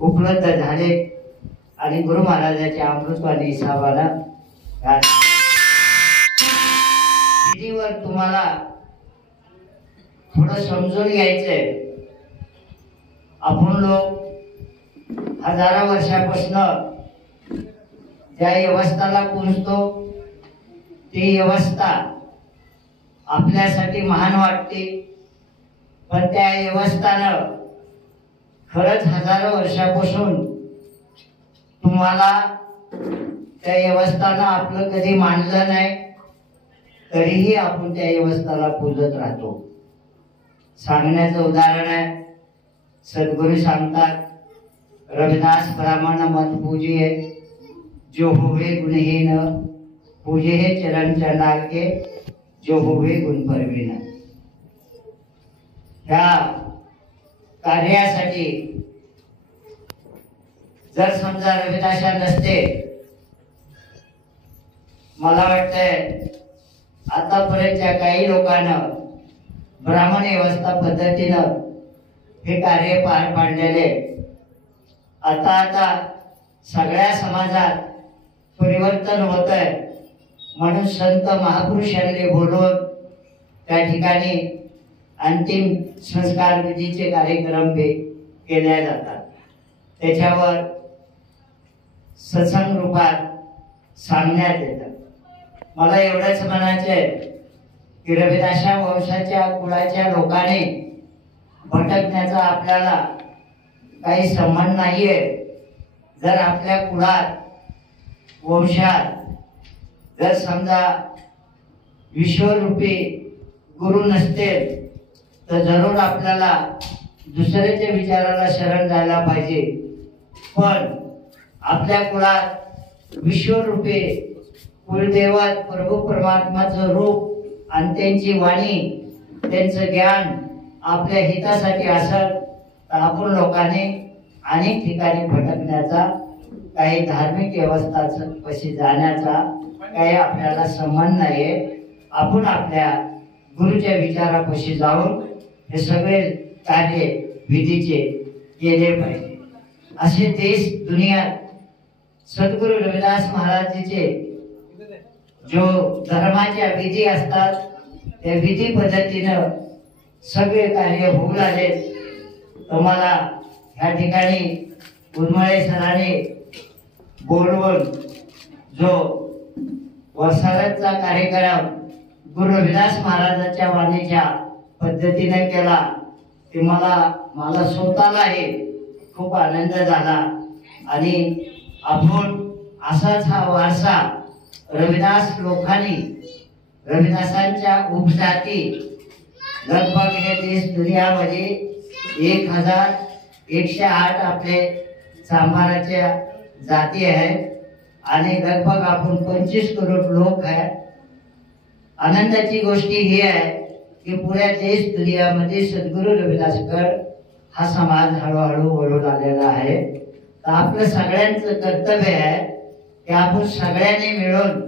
उपलब्ध झाले आणि गुरु महाराजांच्या अमृतवाणी साहेबांना विधीवर तुम्हाला थोडं समजून घ्यायचंय। आपण लोक हजारो वर्षापासून ज्या व्यवस्थाला पूजतो ती व्यवस्था आपल्यासाठी महान वाटते, पण त्या व्यवस्थानं खरंच हजारो वर्षापासून तुम्हाला त्या व्यवस्थानं आपलं कधी मानलं नाही, तरीही आपण त्या व्यवस्थाला पूजत राहतो। सांगण्याचं उदाहरण आहे, सद्गुरु सांगतात, रविदास ब्राह्मण मत पूजिए, जो होवे गुणहीन पूजे हे चरण चरणाल के, जो होवे गुण परवीन। ह्या कार्यासाठी जर समजा रविदासा नसते, मला वाटतंय आतापर्यंतच्या काही लोकांना ब्राह्मण व्यवस्था पद्धतीनं हे कार्य पार पाडलेले। आता सगळ्या समाजात परिवर्तन होत आहे, म्हणून संत महापुरुषांनी बोलवून त्या ठिकाणी अंतिम संस्कार विधीचे कार्यक्रम केले जातात। त्याच्यावर सत्संग रूपात सांगण्यात येतं। मला एवढंच म्हणायचंय की रविदासा वंशाच्या कुळाच्या लोकांनी भटकण्याचा आपल्याला काही संबंध नाहीये। जर आपल्या कुळात वंशात जर समजा विश्वरूपी गुरु नसतील तर जरूर आपल्याला दुसऱ्याच्या विचाराला शरण जायला पाहिजे, पण आपल्या कुळात विश्वरूपी कुलदेवत प्रभू परमात्माचं रूप आणि त्यांची वाणी, त्यांचं ज्ञान आपल्या हितासाठी असेल तर आपण लोकांनी अनेक ठिकाणी भटकण्याचा, काही धार्मिक व्यवस्थांपाशी जाण्याचा काही आपल्याला संबंध नाहीये। आपण आपल्या गुरुच्या विचारापाशी जाऊन हे सगळे कार्य विधीचे केले पाहिजे। असे देश दुनियात सद्गुरु रविदास महाराजांचे जो धर्माच्या विधी असतात त्या विधी पद्धतीनं सगळे कार्य होऊ लागले। तुम्हाला ह्या ठिकाणी उर्मळे सरांनी बोलवून जो वर्षाचा कार्यक्रम गुरु रविदास महाराजांच्या वाणीच्या पद्धतीने केला ते मला स्वतःलाही खूप आनंद झाला। आणि आपण असाच हा वारसा रविदास लोकांनी, रविदासांच्या उपजाती लगभग हे देश दुनियामध्ये 1108 आपले सांबाराच्या जाती आहेत आणि लगभग आपण 25 करोड लोक आहेत। आनंदाची गोष्ट ही आहे की पुऱ्या देश दुनियामध्ये सद्गुरु रविदासकर हा समाज हळूहळू वळू लागलेला आहे। तर आपलं सगळ्यांचं कर्तव्य आहे की आपण सगळ्यांनी मिळून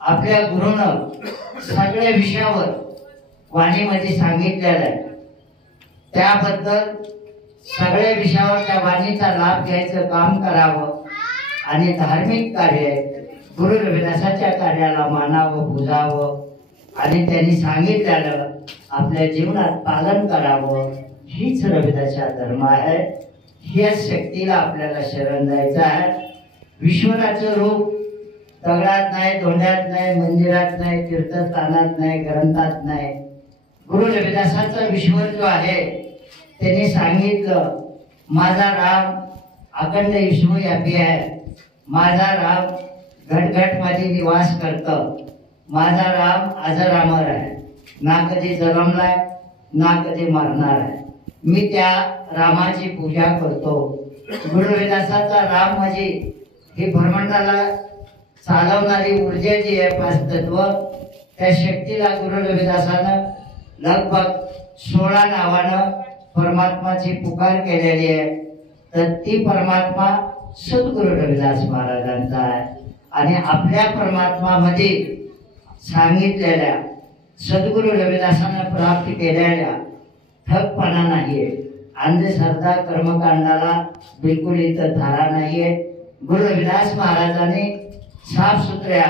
आपल्या गुरुनं सगळ्या विषयावर वाणीमध्ये सांगितलेलं आहे, त्याबद्दल सगळ्या विषयावर त्या वाणीचा लाभ घ्यायचं काम करावं आणि धार्मिक कार्य गुरु रविदासाच्या कार्याला मानावं, पूजावं आणि त्यांनी सांगितलेलं आपल्या जीवनात पालन करावं। हीच रविदासा धर्म आहे। ह्याच शक्तीला आपल्याला शरण जायचं आहे। ईश्वराचं रूप दगडात नाही, धोंड्यात नाही, मंदिरात नाही, तीर्थस्थानात नाही, ग्रंथात नाही। गुरु रविदासाचा ईश्वर जो आहे त्यांनी सांगितलं, माझा राम अखंड विश्वव्यापी आहे, माझा राम घटघट मध्ये निवास करतो, माझा राम अजरामर आहे, ना कधी जन्मलाय ना कधी मरणार आहे। मी त्या रामाची पूजा करतो। गुरु रविदासाचा राम म्हणजे ही ब्रह्मांडाला चालवणारी ऊर्जा जी आहे, पाच तत्व, त्या शक्तीला गुरु रविदासानं लगभग 16 नावानं परमात्माची पुकार केलेली आहे। तर ती परमात्मा सद्गुरु रविदास महाराजांचा आहे आणि आपल्या परमात्मामध्ये सांगितलेल्या सद्गुरु रविदासानं प्राप्त केलेल्या ठगपणा नाहीये, अंधश्रद्धा कर्मकांडाला बिलकुल इथं धारा नाहीये। गुरु रविदास महाराजांनी साफसुथऱ्या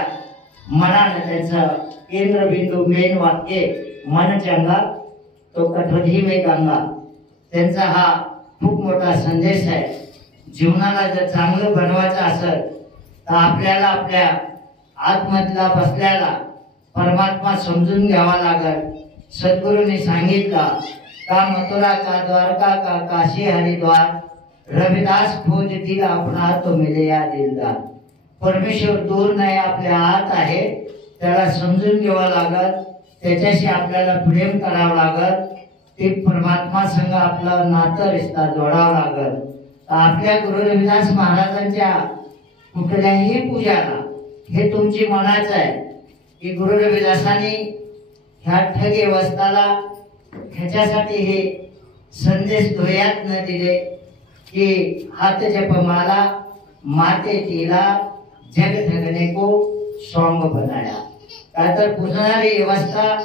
मनानं त्याचं केंद्रबिंदू मेन वाक्य मन चंगा तो कठोरी में गंगा, त्यांचा हा खूप मोठा संदेश आहे। जीवनाला जर चांगलं बनवायचं असेल तर आपल्याला आपल्या आत्मधला बसल्याला परमात्मा समजून घ्यावा लागेल। सद्गुरूंनी सांगितलं का मथुरा का द्वारका का काशी हरिद्वार, रविदास खोज दिल अपना तो मिले या दिलदार। परमेश्वर दूर नाही, आपल्या आत आहे, त्याला समजून घ्यावं लागल, त्याच्याशी आपल्याला प्रेम करावं लागल, ते परमात्मा संग आपलं नातं रिश्ता जोडावं लागल। आपल्या गुरु रविदास महाराजांच्या कुठल्याही पूजाला हे तुमची मनाच आहे की गुरु रविदासांनी ह्या ठग व्यवस्थाला ह्याच्यासाठी हे संदेश डोळ्यात न दिले की हात जपमाला माते तिला जग ठगने को सोंग बनाया। काय तर पुजणारी व्यवस्था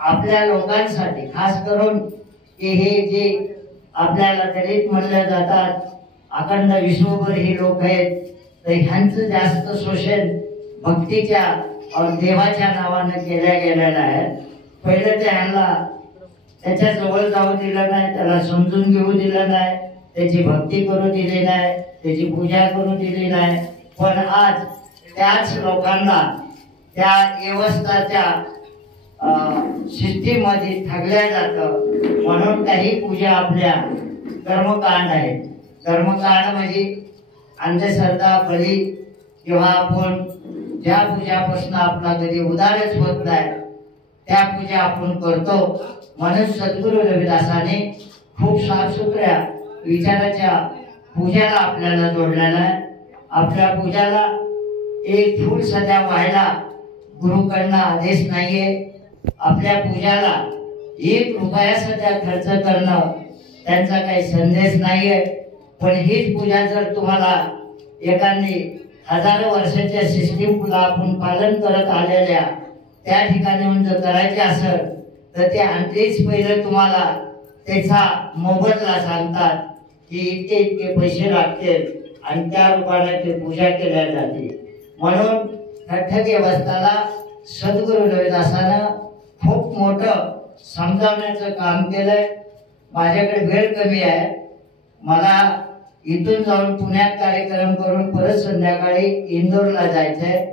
आपल्या लोकांसाठी, खास करून की हे जे आपल्याला दलित म्हणले जातात, अखंड विश्वभर ही लोक आहेत, तर ह्यांचं जास्त शोषण भक्तीच्या और देवाच्या नावाने केल्या गेलेलं आहे। पहिले ते ह्यांना त्याच्या जवळ जाऊ दिलं नाही, त्याला समजून घेऊ दिलं नाही, त्याची भक्ती करू दिली नाही, त्याची पूजा करू दिली नाही। पण आज त्याच लोकांना त्या व्यवस्थाच्या सिस्टीममध्ये ठगल्या जातं, म्हणून काही पूजा आपल्या कर्मकांड आहेत। कर्मकांड म्हणजे अंधश्रद्धा बळी किंवा आपण ज्या पूजापासून आपला कधी उदारच होत नाही त्या पूजा आपण करतो। म्हणून सद्गुरू रविदासाने खूप साफसुथऱ्या विचाराच्या पूजाला आपल्याला जोडलेला आहे। आपल्या पूजाला एक फूल सध्या व्हायला गुरुकडनं आदेश नाहीये, आपल्या पूजाला 1 रुपया सध्या खर्च करणं त्यांचा काही संदेश नाहीये। पण हीच पूजा जर तुम्हाला एकाने हजारो वर्षाच्या सिस्टीमला आपण पालन करत आलेल्या त्या ठिकाणी जर करायचे असेल तर ते आणखीच पहिले तुम्हाला त्याचा मोबदला सांगतात की इतके इतके पैसे लागतील आणि त्या रूपाने ते पूजा केल्या जाते। म्हणून ठग व्यवस्थाला सद्गुरू रविदासानं खूप मोठं समजावण्याचं काम केलंय। माझ्याकडे वेळ कमी आहे, मला इथून जाऊन पुण्यात कार्यक्रम करून परत संध्याकाळी इंदोरला जायचंय,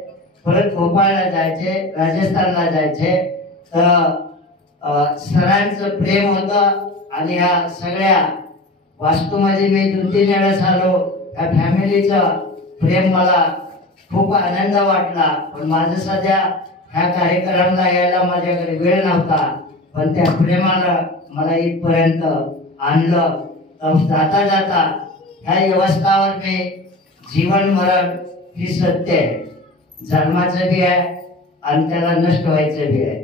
परत भोपाळला जायचे, राजस्थानला जायचे। तर सरांचं प्रेम होतं आणि या सगळ्या वास्तूमध्ये मी 2-3 वेळेस आलो। त्या फॅमिलीचं प्रेम मला खूप आनंद वाटला। पण माझं सध्या ह्या कार्यक्रमाला यायला माझ्याकडे वेळ नव्हता, पण त्या प्रेमानं मला इथपर्यंत आणलं। तर जाता जाता ह्या व्यवस्थावर मी जीवन मरण ही सत्य आहे, जन्माचं बी आहे आणि त्याला नष्ट व्हायचं बी आहे।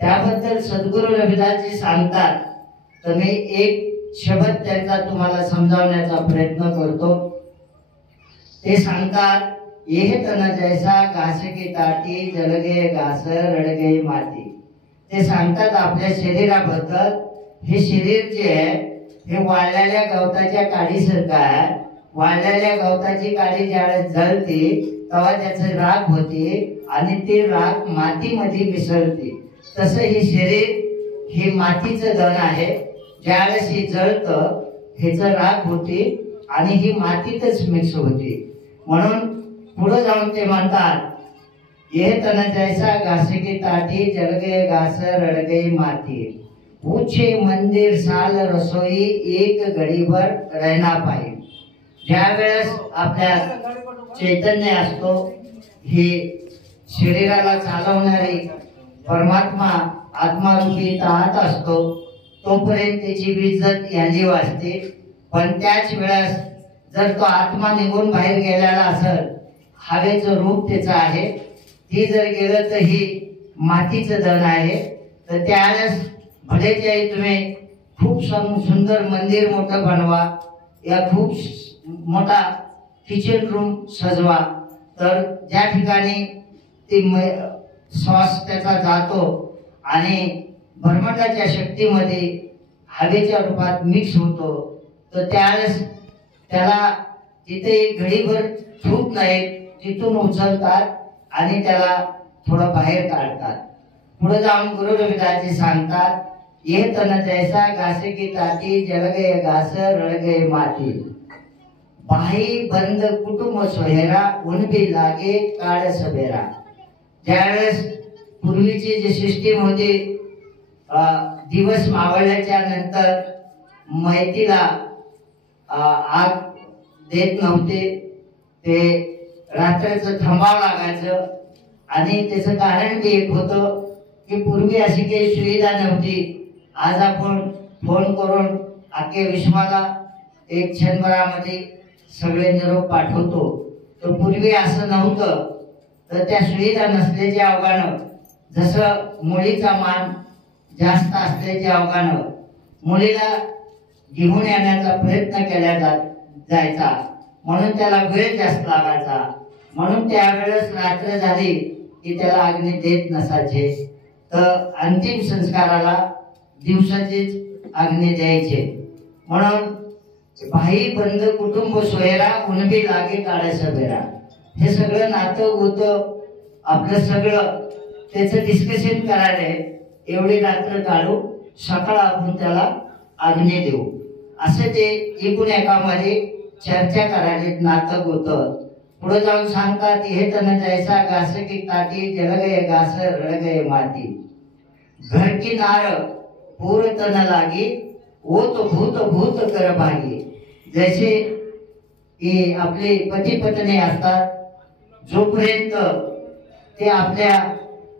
त्याबद्दल सद्गुरू रविदासजी सांगतात, तर मी एक शब्द त्यांचा तुम्हाला समजावण्याचा प्रयत्न करतो। ते सांगतात, यह तन जैसा घास की ताटी जल गए घास रड गई माती। ते सांगतात आपल्या शरीराबद्दल, हे शरीर जे आहे हे वाळलेल्या गवताच्या काडीसारखं आहे। वाळलेल्या गवताची काडी ज्यावेळेस जळते तेव्हा त्याचं राख होते आणि ते राख मातीमध्ये मिसळते। तसं हे शरीर हे मातीचं धन आहे, ज्यावेळेस हे जळतं ह्याचं राख होते आणि ही मातीतच मिक्स होते। म्हणून पुढे जाऊन ते म्हणतात, यह तन जैसा घास की ताटी जल गए घास रड़ गई माती, पूछे मंदिर साल रसोई एक घड़ी भर रहना पाहिजे। ज्या वेळेस आपल्या चैतन्य असतो, ही शरीराला चालवणारी परमात्मा आत्मारूपी आत असतो, तोपर्यंत त्याची इज्जत यांनी वाजते। पण त्याच वेळेस जर तो आत्मा निघून बाहेर गेलेला असेल, हवेचं रूप त्याचं आहे, ती जर गेलं तर ही मातीचं धन आहे। तर त्यावेळेस भले ते तुम्ही खूप सुंदर मंदिर मोठं बनवा या खूप मोठा किचन रूम सजवा, तर ज्या ठिकाणी ती श्वास त्याचा जातो आणि ब्रह्मांडाच्या शक्तीमध्ये हवेच्या रूपात मिक्स होतो, तर त्यावेळेस त्याला तिथे एक घडीभर ठूक नाही, तिथून उचलतात आणि त्याला थोडं बाहेर काढतात. पुढे जाऊन गुरु रविदासजी सांगतात, ये तन जैसा घासे की ताती, जल गए घास रळ गए माती. बाही बंद कुटुंब सोहेरा, उन भी लागे काळ सबेरा. ज्यावेळेस पूर्वीची जी सिस्टीम होती, दिवस मावळल्याच्या नंतर मैतीला आग देत नव्हते, ते रात्रीचं थांबावं लागायचं. आणि त्याचं कारण बी एक होतं की पूर्वी अशी काही सुविधा नव्हती. आज आपण फोन करून अख्ख्या विश्वाला एक क्षणभरामध्ये सगळे निरोप पाठवतो, तर पूर्वी असं नव्हतं. तर त्या सुविधा नसल्याच्या अवघानं, जसं मुलीचा मान जास्त असल्याच्या अवघानं मुलीला घेऊन येण्याचा प्रयत्न केला जायचा, म्हणून त्याला वेळ जास्त लागायचा. म्हणून त्यावेळेस रात्र झाली की त्याला अग्नी देत नसायचे, तर अंतिम संस्काराला दिवसाचीच अग्नी द्यायचे. म्हणून भाई बंद कुटुंब सोयरा, उनबी लागे काळे सबेरा. हे सगळं नातं होतं आपलं, सगळं त्याचं डिस्कशन करायला एवढी रात्र काढू, सकाळ आपण त्याला अग्नी देऊ, असं ते एकूण एकामध्ये चर्चा करायला नातं होतं. पुढे जाऊन सांगतात, हे तन जैसा घास की काठी, जल गए घास रळ गए माती. घर की नार पूर तन लागी, वो तो भूत भूत कर भागी. जैसे की आपले पती पत्नी असतात, जोपर्यंत ते आपल्या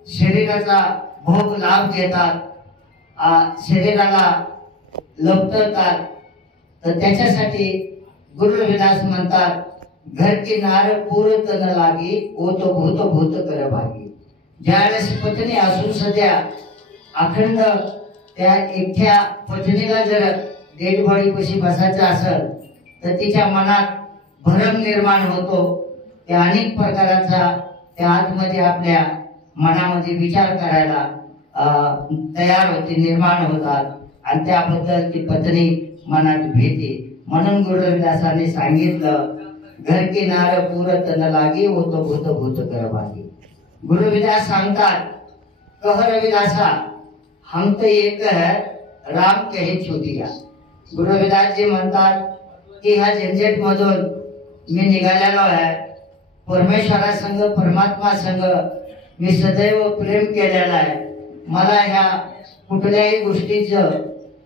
शरीराचा भोग लाभ घेतात, शरीराला लपतात, तर त्याच्यासाठी गुरु रविदास म्हणतात, घर की नार पूर तन लागी, वो तो भूत भूत कर भागी. ज्यावेळेस पत्नी असून सध्या अखंड त्या एकट्या पत्नीला जर डेड बॉडी कशी बसायचं असेल, तर तिच्या मनात भरम निर्माण होतो. त्या अनेक प्रकाराचा त्या आतमध्ये आपल्या मनामध्ये विचार करायला तयार होते, निर्माण होतात, आणि त्याबद्दल ती पत्नी मनात भीती. म्हणून गुरु रविदासांनी सांगितलं, घर की नार पूर तन लागी, वो तो भूत भूत कर भागी. गुरु रविदास सांगतात, कह रविदासा हम तो एक है, राम कहे चुतिया. गुरु रविदास जी म्हणतात की ह्या झंझट मधून मी निघालेलो आहे. परमेश्वरासंग, परमात्मा संग मी सदैव प्रेम केलेला आहे. मला ह्या कुठल्याही गोष्टीचं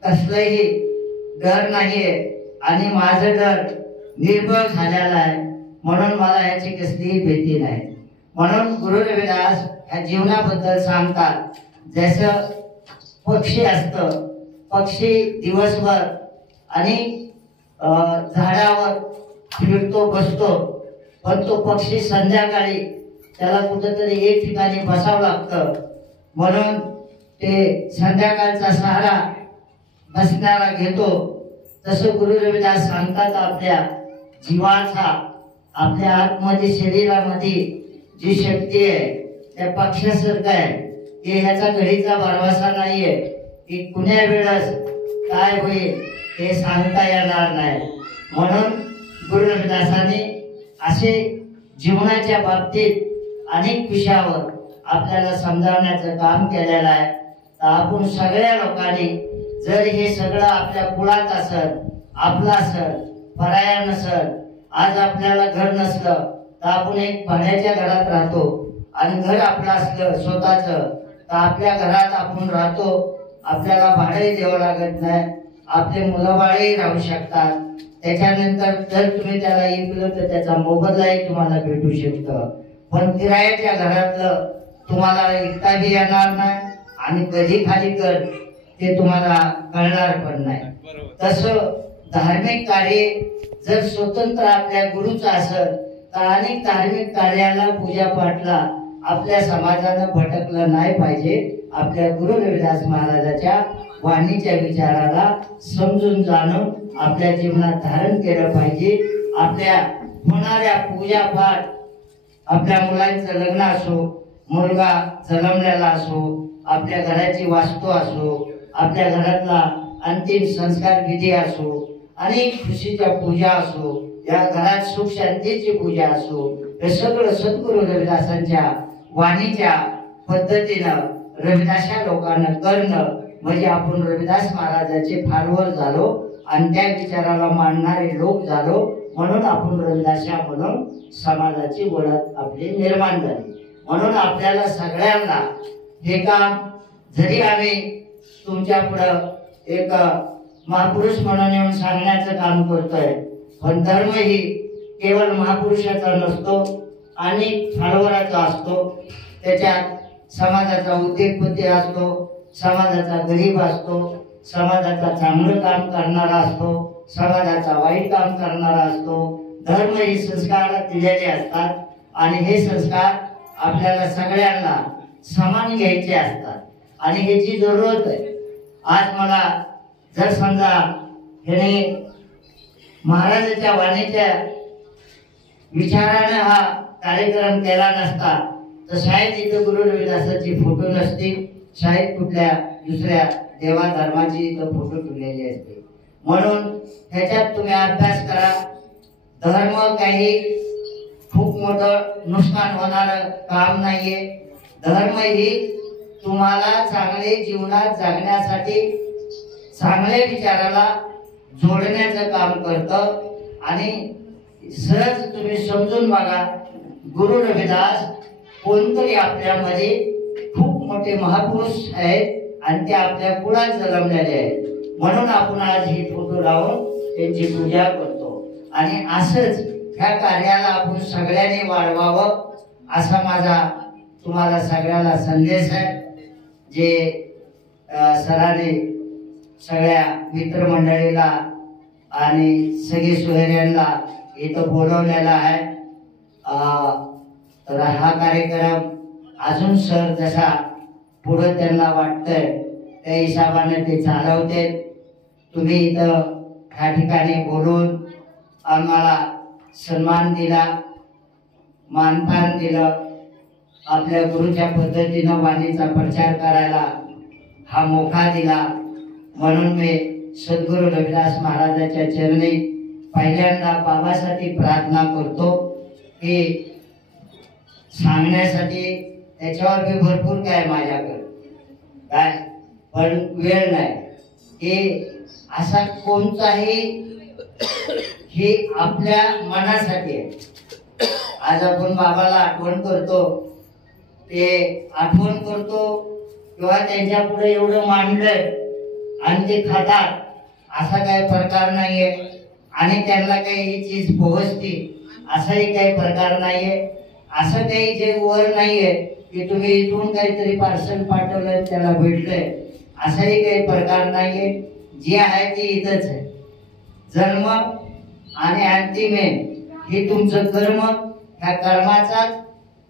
कसलंही डर नाहीये, आणि माझं डर निर्भय झालेला आहे, म्हणून मला ह्याची कसलीही भीती नाही. म्हणून गुरु रविदास ह्या जीवनाबद्दल सांगतात, जसं पक्षी असतं, पक्षी दिवसभर आणि झाडावर फिरतो बसतो, पण तो पक्षी संध्याकाळी त्याला कुठेतरी एक ठिकाणी बसावं लागतं. म्हणून ते संध्याकाळचा सहारा बसणारा घेतो. तसं गुरु रविदास सांगतात, आपल्या जीवाचा, आपल्या आतमध्ये शरीरामध्ये जी शक्ती आहे त्या पक्षासारखं आहे, की ह्याचा घडीचा भरवसा नाहीये, की कुण्या वेळेस काय होईल ते सांगता येणार नाही. म्हणून गुरु रविदासांनी असे जीवनाच्या बाबतीत अनेक विषयावर आपल्याला समजावण्याचं काम केलेलं आहे. तर आपण सगळ्या लोकांनी जर हे सगळं आपल्या कुळात असेल, आपलं असेल, पराया नसेल, आज आपल्याला घर नसलं तर आपण एक भाड्याच्या घरात राहतो, आणि घर आपलं असलं स्वतःच तर आपल्या घरात आपण राहतो, आपल्याला भाडे द्यावं लागत नाही, आपले मुलं बाळही राहू शकतात. त्याच्यानंतर जर तुम्ही त्याला ऐकलं तर त्याचा मोबदलाही तुम्हाला भेटू शकतं. पण किरायाच्या घरातलं तुम्हाला ऐकता बी येणार नाही, आणि कधी खाली कर ते तुम्हाला कळणार पण नाही. तसं धार्मिक कार्य जर स्वतंत्र आपल्या गुरुचं असेल तर अनेक धार्मिक कार्याला, पूजा पाठला आपल्या समाजानं भटकलं नाही पाहिजे. आपल्या गुरु रविदास महाराजाच्या वाणीच्या विचाराला समजून जाणून आपल्या जीवनात धारण केलं पाहिजे. आपल्या होणाऱ्या पूजा पाठ, आपल्या मुलांचं लग्न असो, मुलगा जन्मलेला असो, आपल्या घराची वास्तू असो, आपल्या घरातला अंतिम संस्कार विधी असो, अनेक खुशीच्या पूजा असो, या घरात सुख शांतीची पूजा असो, हे सगळं सद्गुरु रविदासांच्या वाणीच्या पद्धतीनं रविदासा लोकांना करणं म्हणजे आपण रविदास महाराजाचे फॉलोअर झालो आणि त्या विचाराला मानणारे लोक झालो, म्हणून आपण रविदासा म्हणून समाजाची ओळख आपली निर्माण झाली. म्हणून आपल्याला सगळ्यांना हे काम जरी आम्ही तुमच्या पुढं एक महापुरुष म्हणून येऊन सांगण्याचं काम करतोय, पण धर्म ही केवळ महापुरुषाचा नसतो आणि फॉलोअराचा असतो. त्याच्यात समाजाचा उद्योगपती असतो, समाजाचा गरीब असतो, समाजाचा चांगलं काम करणारा असतो, समाजाचा वाईट काम करणारा असतो. धर्म हे संस्कार दिलेले असतात आणि हे संस्कार आपल्याला सगळ्यांना समान घ्यायचे असतात आणि ह्याची जरूरत आहे. आज मला जर समजा ह्याने महाराजांच्या वाणीच्या विचाराने हा कार्यक्रम केला नसता तर शाळेत इथं गुरु रविदासाची फोटो नसती, शाळेत कुठल्या दुसऱ्या देवा धर्माची इथं फोटो ठेवलेली असते. म्हणून ह्याच्यात तुम्ही अभ्यास करा. धर्म काही खूप मोठं नुकसान होणारं काम नाहीये. धर्म ही तुम्हाला चांगले जीवनात जगण्यासाठी चांगल्या विचाराला जोडण्याचं काम करतं आणि सहज तुम्ही समजून बघा, गुरु रविदास कोणतरी आपल्यामध्ये खूप मोठे महापुरुष आहेत आणि ते आपल्या कुळात जन्मलेले आहेत. म्हणून आपण आज ही फोटो लावून त्यांची पूजा करतो आणि असंच ह्या कार्याला आपण सगळ्यांनी वाढवावं असा माझा तुम्हाला सगळ्याला संदेश आहे. जे सरांनी सगळ्या मित्रमंडळीला आणि सगळे सोयऱ्यांना इथं बोलवलेला आहे. तर हा कार्यक्रम अजून सर जसा पुढे त्यांना वाटतंय त्या हिशोबाने ते चालवते. तुम्ही इथं ह्या ठिकाणी बोलून आम्हाला सन्मान दिला, मानपान दिलं, आपल्या गुरुच्या पद्धतीनं वाणीचा प्रचार करायला हा मोका दिला. म्हणून मी सद्गुरु रविदास महाराजांच्या चरणी पहिल्यांदा बाबासाठी प्रार्थना करतो की सांगण्यासाठी त्याच्यावर मी भरपूर काय माझ्याकडे काय पण वेळ नाही की असा कोणताही हे आपल्या मनासाठी आहे. आज आपण बाबाला आठवण करतो, ते आठवण करतो किंवा त्यांच्या पुढे एवढं मांडलंय आणि ते खातात असा काही प्रकार नाहीये आणि त्यांना काही ही चीज पोहोचते असाही काही प्रकार नाहीये. असं काही जे वर नाहीये की तुम्ही इथून काहीतरी पार्सल पाठवलं त्याला भेटलंय असाही काही प्रकार नाहीये. जे आहे ते इथंच आहे. जन्म आणि अंतिम हे तुमचं कर्म. ह्या कर्माचा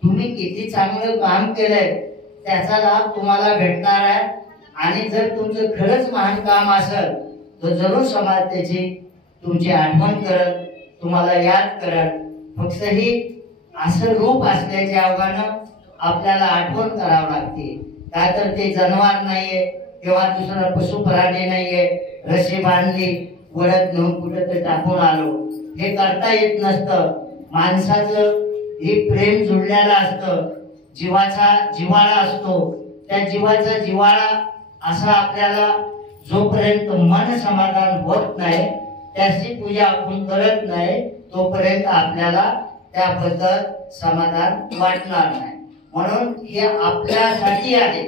तुम्ही किती चांगलं काम केलंय त्याचा लाभ तुम्हाला भेटणार आहे आणि जर तुमचं खरंच महान काम असेल तर जरूर समाज त्याची तुमची आठवण करत, तुम्हाला याद करत. फक्त ही असं रूप असल्याच्या अवघानं आपल्याला आठवण करावं लागते. काय तर ते जनावर नाहीये किंवा दुसरा पशु प्राणी नाहीये, रशी बांधली वळत नेऊन कुठं तर टाकून आलो, हे करता येत नसतं. माणसाचं हे प्रेम जुळलेलं असतं, जीवाचा जिव्हाळा असतो. त्या जीवाचा जिव्हाळा असा आपल्याला जोपर्यंत मन समाधान होत नाही त्याची पूजा आपण करत नाही तोपर्यंत आपल्याला त्याबद्दल समाधान वाटणार नाही. म्हणून हे आपल्यासाठी आहे.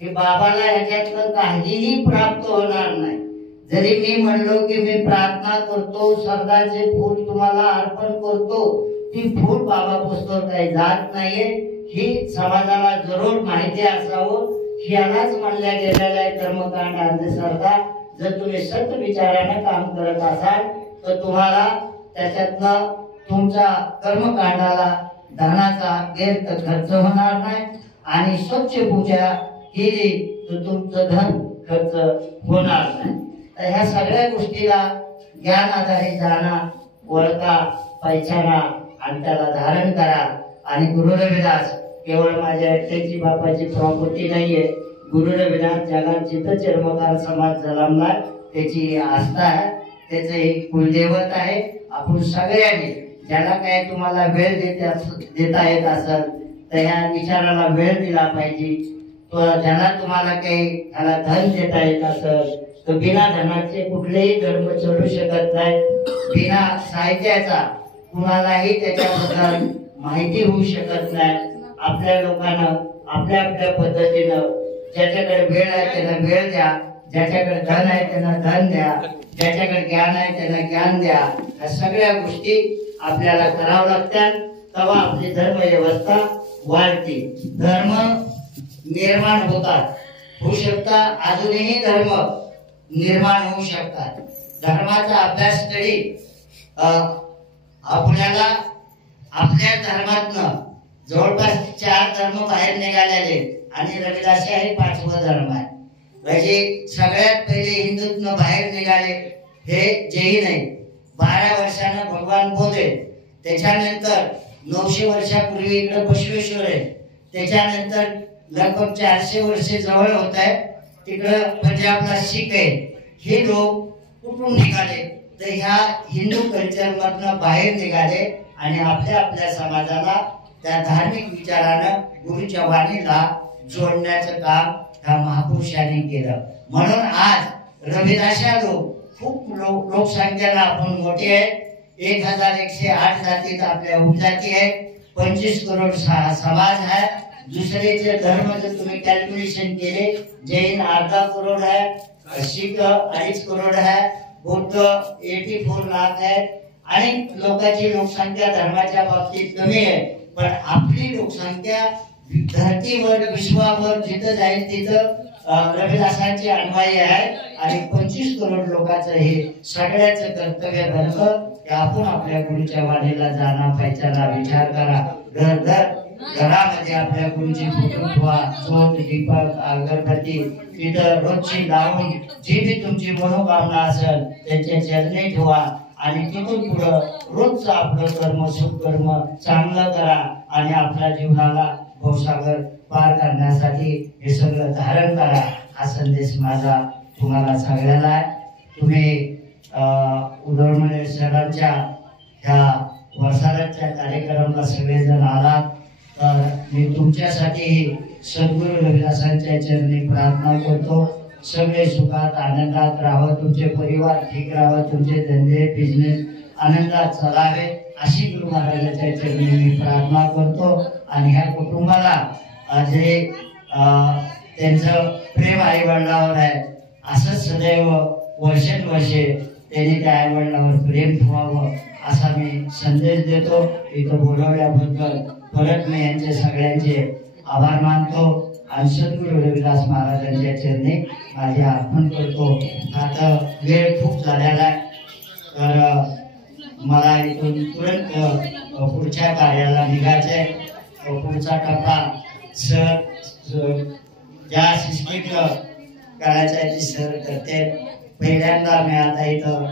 हे बाबाला ह्याच्यातलं काहीही प्राप्त होणार नाही. जरी मी म्हणलो की मी प्रार्थना करतो, सर्वांचे फूल तुम्हाला अर्पण करतो, ती फूल बाबा पुस्तक काही जात नाहीये. ही समाजाला जरूर माहिती असावं. ह्यालाच म्हणल्या गेलेलं आहे कर्मकांड अंधश्रद्धा. जर तुम्ही सत विचाराने काम करत असाल तर तुम्हाला त्याच्यातनं तुमच्या कर्मकांडाला धनाचा व्यर्थ खर्च होणार नाही आणि स्वच्छ पूजा केली तर तुमचं धन खर्च होणार नाही. तर ह्या सगळ्या गोष्टीला ज्ञान आधारित जाणा, ओळखा, पैचाना आणि त्याला धारण करा. आणि गुरु रविदास केवळ माझ्या एकट्याची बापाची प्रॉपर्टी नाहीये. गुरु रविदास जगात जिथं चर्मकार समाज जन्मला त्याची आस्था आहे त्याचे कुलदैवत आहे. आपण सगळ्यांनी ज्याला काय तुम्हाला वेळ देता येत असेल तर ह्या विचाराला वेळ दिला पाहिजे. तो ज्याला तुम्हाला काही त्याला धन देता येत असेल तर बिना धनाचे कुठलेही धर्म चालू शकत नाही. बिना साहित्याचा कुणालाही त्याच्याबद्दल माहिती होऊ शकत नाही. आपल्या लोकांना आपल्या आपल्या पद्धतीनं ज्याच्याकडे वेळ आहे त्यांना वेळ द्या, ज्याच्याकडे धन आहे त्यांना धन द्या, ज्याच्याकडे ज्ञान आहे त्यांना ज्ञान द्या. या सगळ्या गोष्टी आपल्याला करावं लागतात. तेव्हा आपली धर्म व्यवस्था वाढते, धर्म निर्माण होतात, होऊ शकतात. अजूनही धर्म निर्माण होऊ शकतात. धर्माचा अभ्यास करी आपल्याला आपल्या धर्मातनं जवळपास 4 धर्म बाहेर निघालेले आणि रविदासी हे 5वं धर्म आहे. म्हणजे सगळ्यात पहिले हिंदूतनं बाहेर निघाले हे जैन आहे. 12 वर्षानं भगवान बुद्ध आहे. त्याच्यानंतर 900 वर्षापूर्वी इकडे बसवेश्वर आहे. त्याच्यानंतर लगभग 400 वर्षे जवळ होत आहे तिकडं पंजाबला शीख आहे. हे लोक कुठून निघाले तर ह्या हिंदू कल्चर मधनं बाहेर निघाले आणि आपल्या आपल्या समाजाला त्या धार्मिक विचारानं गुरुच्या वाणीला जोडण्याचं काम ह्या महापुरुषांनी केलं. म्हणून आज रविदासी लोक खूप लोकसंख्येला आपण मोठे आहे. 1108 जातीत आपल्या उपजाती आहे. 25 करोड समाज आहे. दुसरेचे धर्म जर तुम्ही कॅल्क्युलेशन केले जैन अर्धा करोड आहे, शीख 2.5 करोड आहे, बौद्ध 84 लाख आहे. आणि लोकांची लोकसंख्या धर्माच्या बाबतीत कमी आहे. पण आपली लोकसंख्या धरतीवर विश्वावर जिथं जाईल तिथं रविदासांचे अनुयायी आहे. आणि 25 करोड लोकांचं हे सगळ्याचं कर्तव्य बनतं की आपण आपल्या गुरुच्या वाणीला जाणं पाहिजेला विचार करा. घरामध्ये आपल्या गुरुची फोटो ठेवा, झोप दीपक अगरबत्ती तिथं रोजची लावून जी बी तुमची मनोकामना असेल त्यांच्या चरणी ठेवा. आणि तिथून पुढं रोजचं आपलं कर्म सुखकर्म चांगलं करा आणि आपल्या जीवनाला भवसागर पार करण्यासाठी हे सगळं धारण करा. हा संदेश माझा तुम्हाला सगळ्याला आहे. तुम्ही उदरमणे सरांच्या ह्या वसाहतच्या कार्यक्रमाला सगळेजण आलात तर मी तुमच्यासाठी सद्गुरू रविदासांच्या चरणी प्रार्थना करतो. सगळे सुखात आनंदात राहावं, तुमचे परिवार ठीक राहावं, तुमचे धंदे बिझनेस आनंदात चालावे अशी गुरु महाराजांच्या चरणी मी प्रार्थना करतो. आणि ह्या कुटुंबाला जे त्यांचं प्रेम आई वडिलांवर आहे असंच सदैव वर्षानुवर्षे त्यांनी त्या आई वडिलांवर प्रेम ठेवावं असा मी संदेश देतो. इथं बोलवल्याबद्दल परत मी यांचे सगळ्यांचे आभार मानतो आणि सद्गुरू रविदास महाराजांच्या चरणी माझे अर्पण करतो. आता वेळ खूप झालेला आहे तर मला इथून तुरंत पुढच्या कार्याला निघायचंय. पुढचा टप्पा सर ज्या सिस्टीम करायचा आहे ती सर करते. पहिल्यांदा मी आता इथं